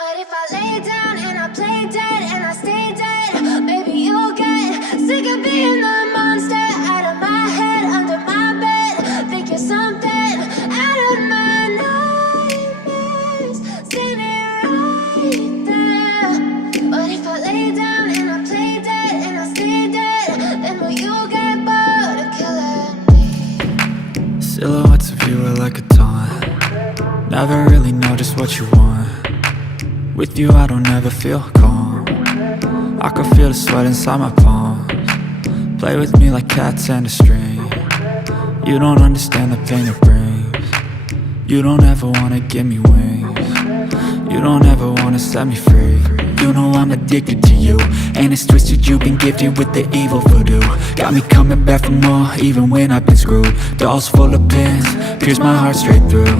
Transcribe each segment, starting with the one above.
But if I lay down and I play dead and I stay dead, maybe you'll get sick of being the monster out of my head, under my bed. Think you're something out of my nightmares, standing right there. But if I lay down and I play dead and I stay dead, then will you get bored of killing me? Silhouettes of you are like a taunt. Never really know just what you want. With you I don't ever feel calm. I can feel the sweat inside my palms. Play with me like cats and a string. You don't understand the pain it brings. You don't ever wanna give me wings. You don't ever wanna set me free. You know I'm addicted to you, and it's twisted, you've been gifted with the evil voodoo. Got me coming back for more, even when I've been screwed. Dolls full of pins, pierce my heart straight through.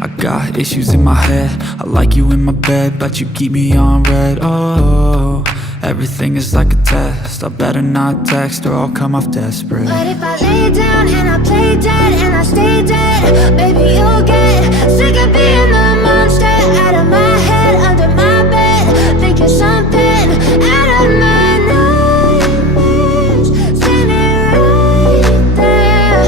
I got issues in my head, I like you in my bed, but you keep me on red. Oh, everything is like a test, I better not text or I'll come off desperate. But if I lay down and I play dead and I stay dead, maybe you'll get sick of being the monster out of my head, under my bed. Think you're something out of my nightmares, standing right there.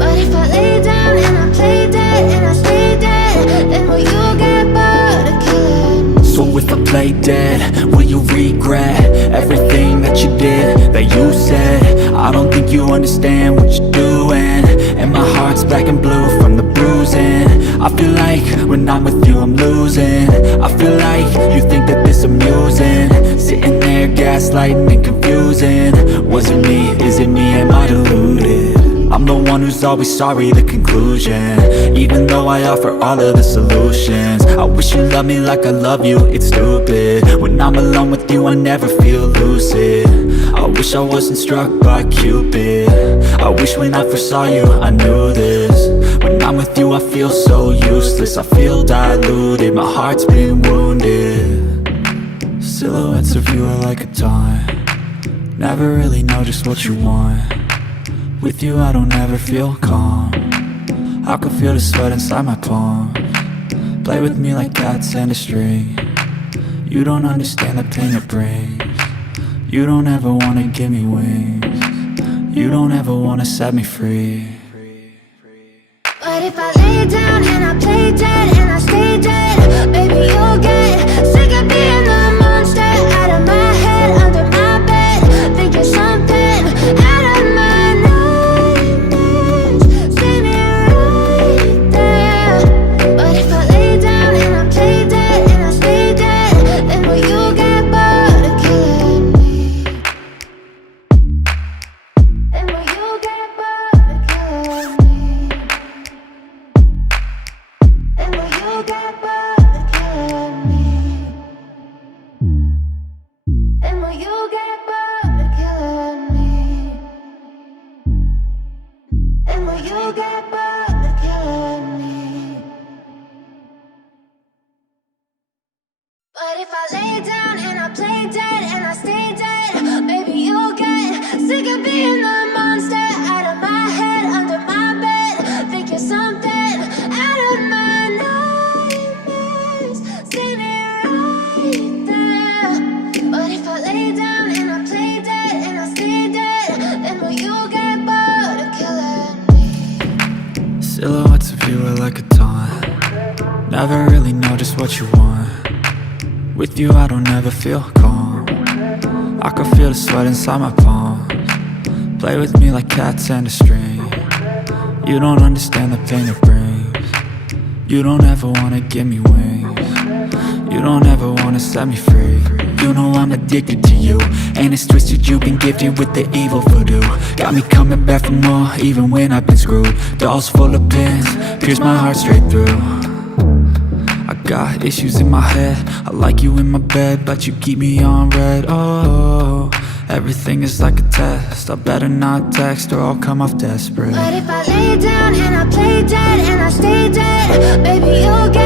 But if I lay down and I play dead and I stay dead, then will you get bored of killing me? So if I play dead, will you regret everything that you did, that you said? I don't think you understand what you're doing, and my heart's black and blue from the bruising. I feel like when I'm with you I'm losing. I feel like you think that this amusing, sitting there gaslighting and confusing. Was it me? Is it me? Am I deluded? I'm the one who's always sorry, the conclusion, even though I offer all of the solutions. I wish you loved me like I love you, it's stupid. When I'm alone with you I never feel lucid. I wish I wasn't struck by Cupid. I wish when I first saw you I knew this. When I'm with you I feel so useless, I feel diluted, my heart's been wounded. Silhouettes of you are like a taunt. Never really know just what you want. With you I don't ever feel calm. I can feel the sweat inside my palms. Play with me like cats and a string. You don't understand the pain it brings. You don't ever wanna give me wings. You don't ever wanna set me free. But if I lay down and I play dead and I stay dead, maybe you'll get sick of being the monster out of my head, under my bed. Think you're something out of my nightmares, standing right there. But if I lay down and I play dead and I stay dead, then will you get bored of killing me? Then will you get bored of killing me? Then will you get bored of killing me? Then will you get bored of killing me? Then will you get bored of killing me? But if I lay down and I play dead and I stay dead, maybe you'll get sick of being the monster out of my head, under my bed. Think you're something out of my nightmares, standing right there. But if I lay down and I play dead and I stay dead, then will you get bored of killing me? Silhouettes of you are like a taunt. Never really know just what you want. With you I don't ever feel calm. I can feel the sweat inside my palms. Play with me like cats and a string. You don't understand the pain it brings. You don't ever wanna give me wings. You don't ever wanna set me free. You know I'm addicted to you, and it's twisted, you've been gifted with the evil voodoo. Got me coming back for more, even when I've been screwed. Dolls full of pins, pierce my heart straight through. I got issues in my head, I like you in my bed, but you keep me on red. Oh, everything is like a test, I better not text or I'll come off desperate. But if I lay down and I play dead and I stay dead, maybe you'll get